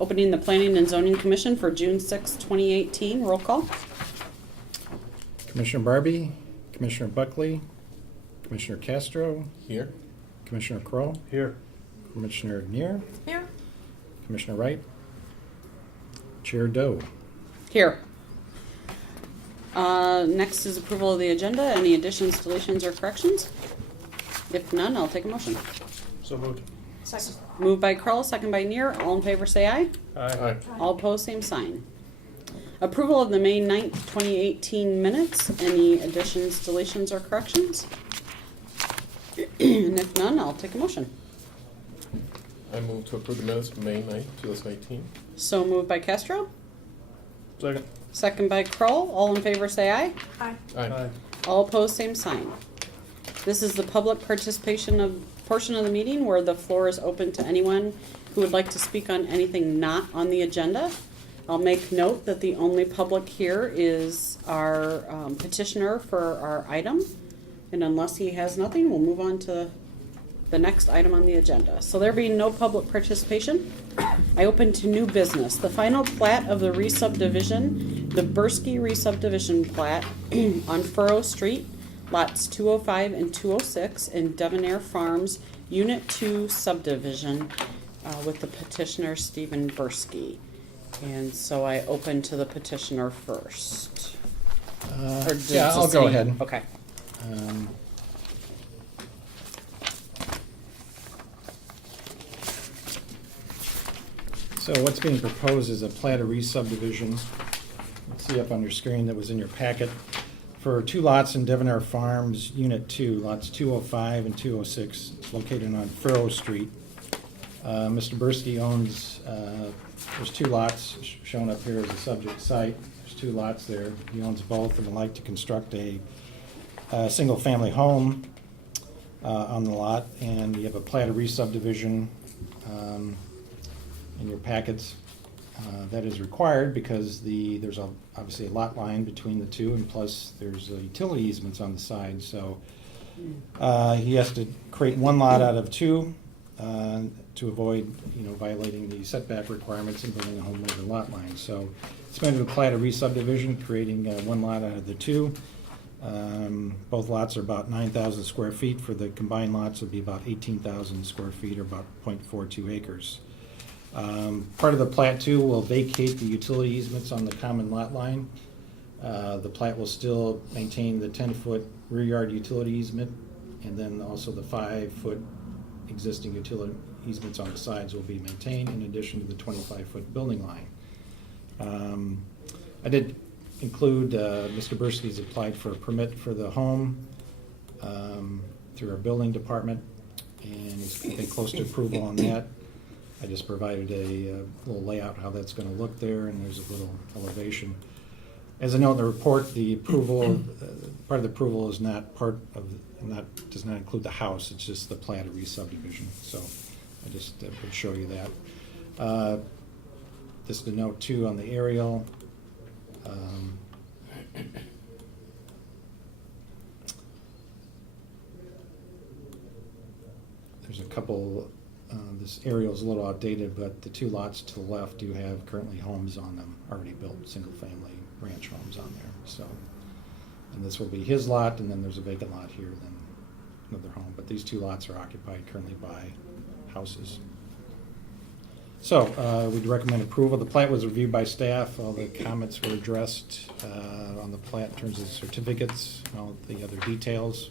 Opening the Planning and Zoning Commission for June 6, 2018. Roll call. Commissioner Barbie, Commissioner Buckley, Commissioner Castro, Here. Commissioner Crowe, Here. Commissioner Neer, Here. Commissioner Wright, Chair Doe. Here. Next is approval of the agenda. Any additions, deletions, or corrections? If none, I'll take a motion. So moved. Second. Moved by Kroll, second by Neer. All in favor say aye. Aye. All opposed, same sign. Approval of the May 9th, 2018 minutes. Any additions, deletions, or corrections? And if none, I'll take a motion. I move to approve the minutes of May 9th, 2018. So moved by Castro, Second. second by Kroll. All in favor say aye. Aye. Aye. All opposed, same sign. This is the public participation of portion of the meeting where the floor is open to anyone who would like to speak on anything not on the agenda. I'll make note that the only public here is our petitioner for our item. And unless he has nothing, we'll move on to the next item on the agenda. So there being no public participation, I open to new business. The final plat of the re-subdivision, the Bursky re-subdivision plat on Furrow Street, lots 205 and 206 in Devonair Farms, Unit 2 subdivision, with the petitioner Stephen Bursky. And so I open to the petitioner first. Or does Yeah, I'll the go city- ahead. Okay. So what's being proposed is a plat of re-subdivision. Let's see up on your screen that was in your packet. For two lots in Devonair Farms, Unit 2, lots 205 and 206, located on Furrow Street. Mr. Bursky owns, there's two lots shown up here as a subject site. There's two lots there. He owns both and would like to construct a single-family home on the lot. And you have a plat of re-subdivision in your packets. That is required because there's obviously a lot line between the two, and plus there's utility easements on the side. So he has to create one lot out of two to avoid, violating the setback requirements and building a home over the lot line. So it's meant to apply to re-subdivision, creating one lot out of the two. Both lots are about 9,000 square feet. For the combined lots, would be about 18,000 square feet, or about 0.42 acres. Part of the plat too will vacate the utility easements on the common lot line. The plat will still maintain the 10-foot rear yard utility easement, and then also the 5-foot existing utility easements on the sides will be maintained, in addition to the 25-foot building line. I did include, Mr. Bursky's applied for a permit for the home through our building department, and he's getting close to approval on that. I just provided a little layout how that's going to look there, and there's a little elevation. As I note in the report, the approval, part of the approval is not does not include the house. It's just the plat of re-subdivision. So I just would show you that. Just a note too on the aerial. There's a couple. This aerial is a little outdated, but the two lots to the left do have currently homes on them, already built, single-family ranch homes on there. So, and this will be his lot, and then there's a vacant lot here, then another home. But these two lots are occupied currently by houses. So, we'd recommend approval. The plat was reviewed by staff. All the comments were addressed on the plat in terms of certificates, all the other details.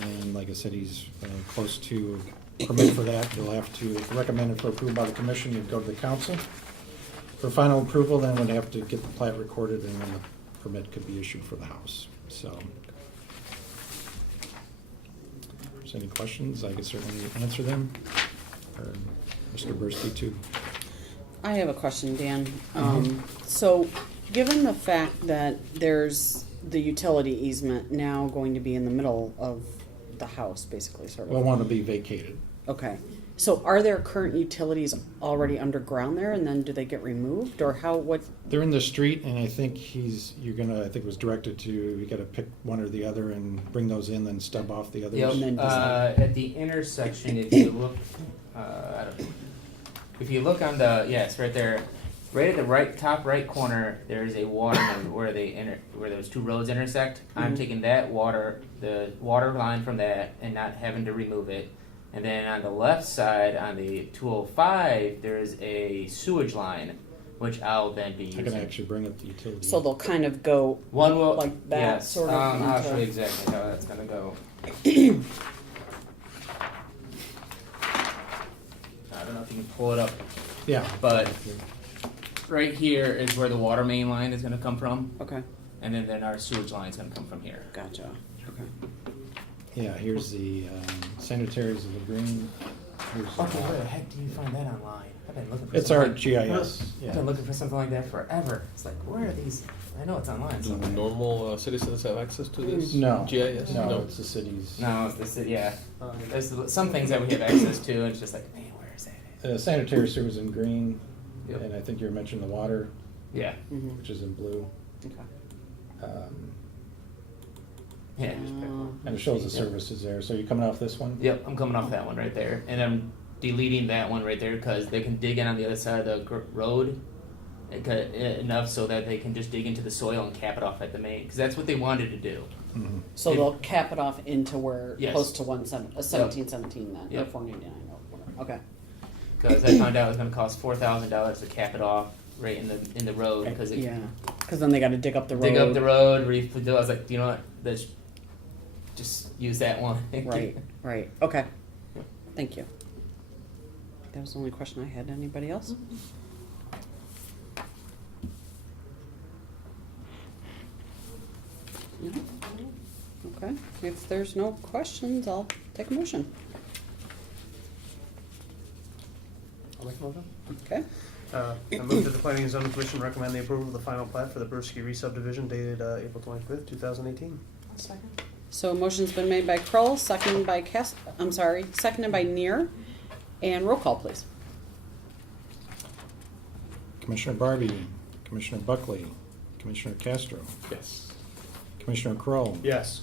And like I said, he's close to permit for that. You'll have to recommend it for approval by the commission. You'd go to the council for final approval, then would have to get the plat recorded, and then the permit could be issued for the house. So, if there's any questions, I could certainly answer them, or Mr. Bursky too. I have a question, Dan. So, given the fact that there's the utility easement now going to be in the middle of the house, basically, sort of. We'll want to be vacated. Okay. So are there current utilities already underground there, and then do they get removed, or what? They're in the street, and I think I think it was directed to, you gotta pick one or the other and bring those in, then stub off the others. And then Yep, at the intersection, if you look, If you look on the, yes, right there, right at the top right corner, there is a water main where where those two roads intersect. I'm taking the water line from that and not having to remove it. And then on the left side, on the 205, there's a sewage line, which I'll then be I using. can actually bring up the utility. So they'll kind of go, One will, like that, yes, sort of I'll into- show you exactly how that's gonna go. I don't know if you can pull it up, Yeah. but right here is where the water main line is gonna come from, okay, and then our sewage line is gonna come from here. gotcha, okay. Yeah, here's the sanitaries of the green. Here's the Okay, where water. the heck do you find that online? I've been looking for It's something our like- GIS. I've Yeah. been looking for something like that forever. It's like, where are these? I know it's online Do somewhere. normal citizens have access to this? No. GIS? No, it's the cities. No, it's the city, yeah. There's some things that we have access to, and it's just like, man, where is that? Sanitary sewers in green, Yep. and I think you mentioned the water, Yeah. Mhm. which is in blue. Okay. Yeah, just pick one. And it shows the services there. So you're coming off this one? Yep, I'm coming off that one right there, and I'm deleting that one right there because they can dig in on the other side of the road enough so that they can just dig into the soil and cap it off at the main, because that's what they wanted to do. Mhm. So they'll cap it off into where, Yes. close to 1717 then, or Yep. 499 or whatever, okay. Because I found out it was going to cost $4,000 to cap it off right in the road because it Yeah, cause then they gotta dig up the road. dig up the road. I was like, you know what? Let's just use that one. Right, okay, thank you. That was the only question I had, anybody else? No? Okay, if there's no questions, I'll take a motion. I'll make a motion. Okay, I move that the Planning and Zoning Commission recommend the approval of the final plat for the Brewski re-subdivision dated April 25th, 2018. so a motion's been made by Kroll, seconded by seconded by Neer, and roll call, please. Commissioner Barbie, Commissioner Buckley, Commissioner Castro, Yes. Commissioner Kroll, Yes.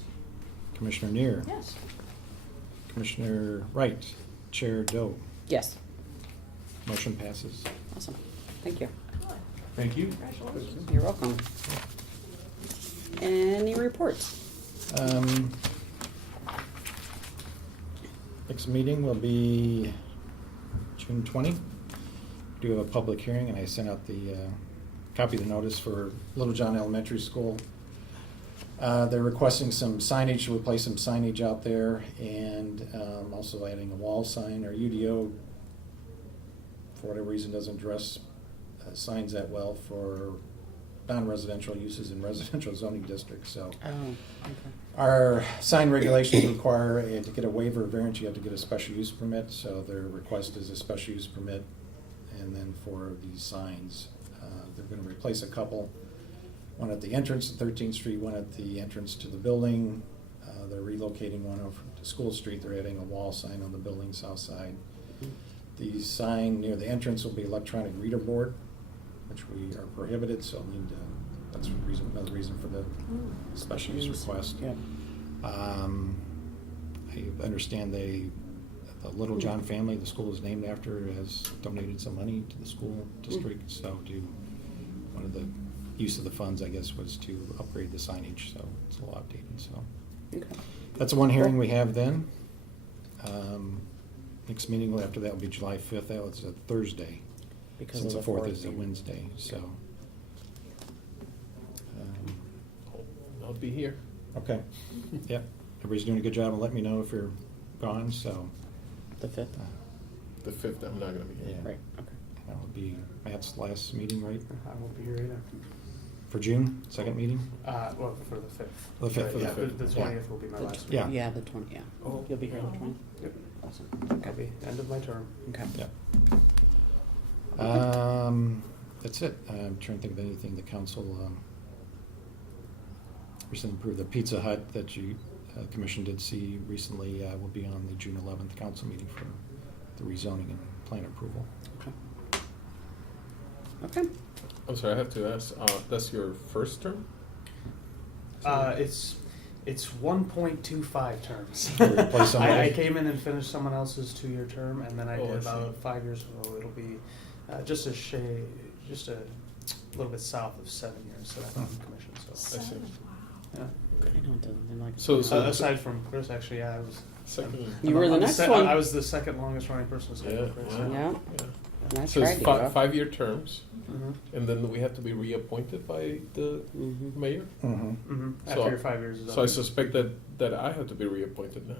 Commissioner Neer, Yes. Commissioner Wright, Chair Doe. Yes, Motion passes. awesome, thank you. Thank you. You're welcome. Any reports? Next meeting will be June 20. Do have a public hearing, and I sent out the copy of the notice for Little John Elementary School. They're requesting some signage, to replace some signage out there, and also adding a wall sign. Or UDO, for whatever reason, doesn't address signs that well for non-residential uses in residential zoning districts, so. Oh, okay. Our sign regulations require, to get a waiver or variance, you have to get a special use permit, so their request is a special use permit. And then for these signs, they're gonna replace a couple, one at the entrance to 13th Street, one at the entrance to the building. They're relocating one over to School Street, they're adding a wall sign on the building south side. The sign near the entrance will be electronic reader board, which we are prohibited, so that's another reason for the special use request. Yep. I understand the Little John family, the school is named after, has donated some money to the school district, so one of the use of the funds, I guess, was to upgrade the signage, so it's a little outdated, so. Okay. That's the one hearing we have then. Next meeting after that will be July 5th, that was a Thursday, Because since the of 4th is a being- Wednesday, so. I'll be here. Okay, yep, everybody's doing a good job, and let me know if you're gone, so. The 5th, The 5th, I'm not gonna be here. Yeah. right, okay. That will be Matt's last meeting, right? I won't be here either. For June, second meeting? Well, for the 5th. The 5th, for the Yeah, 5th, the yeah. 20th will be my last Yeah. meeting. Yeah, the 20, yeah. Oh. You'll be here the 20th? Yep. Awesome, That'll okay, be end of my term. okay. Yeah. That's it. I'm trying to think of anything the council, recently approved. The Pizza Hut that you, commission did see recently, will be on the June 11th council meeting for the rezoning and plan approval. Okay. Okay, I'm sorry, I have to ask, that's your first term? It's It's 1.25 terms. Replace I somebody? came in and finished someone else's 2-year term, and then I Oh, did I see. about 5 years ago. It'll be just a shade, just a little bit south of 7 years that I've been on commission. So, I see. yeah. I don't like. So- Aside from Chris, actually, yeah, I was. Second. You were the I'm next se- one. I was the second longest running person aside Yeah, from Chris. yeah. Yeah, Yeah. and I So tried it's to get off. 5-year terms, Mhm. and then we have to be reappointed by the Mhm. mayor? Mhm. Mhm. So- After your 5 years is up. So I suspect that I have to be reappointed now.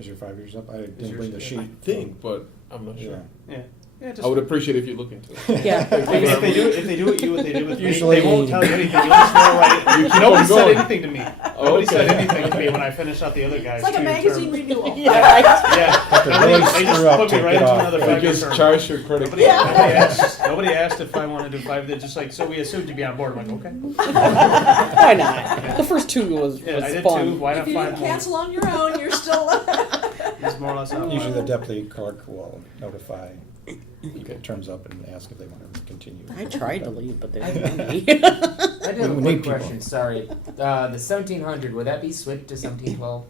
Is your 5 years up? I didn't yours- bring the yeah. sheet. I think, but I'm not sure. Yeah. Yeah. Yeah, just I would appreciate if you look into it. Yeah. If they do with you what they did with me, Usually- they won't tell you anything. You'll just know right. You keep Nobody on said going. anything to me. Oh, Nobody okay. said anything to me when I finished out the other guys. It's like a 2-year magazine term. renewal. Yeah, right. Yeah. To really They just screw up put to me right get into off. another They 5-year just term. charge your credit Nobody, card. nobody asked if I wanted to do 5. They're just like, so we assumed you'd be on board. I'm like, okay. Why not? The first 2 was Yeah, I did fun. 2. Why If not you 5 didn't more? cancel on your own, you're still. It's more or less how it Usually the was. deputy clerk will notify people terms up and ask if they want to continue. I tried to leave, but they didn't let me. I do have We a need quick people. question, sorry. The 1700, would that be switched to 1712?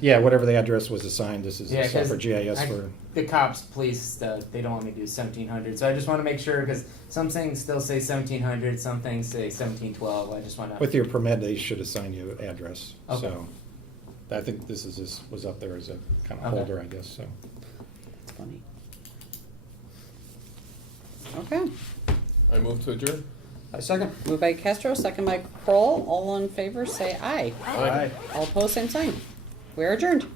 Yeah, whatever the address was assigned, this is Yeah, stuff 'cause for GIS I- for, The cops, police, they don't want me to do 1700, so I just want to make sure, because some things still say 1700, some things say 1712, I just want to. with your permit, they should assign you an address. Okay. So I think this was up there as a kind of Okay. holder, I guess, so. It's funny. Okay. I move to adjourn. I second. Moved by Castro, second by Kroll. All in favor, say aye. Aye. All opposed, same sign. We are adjourned.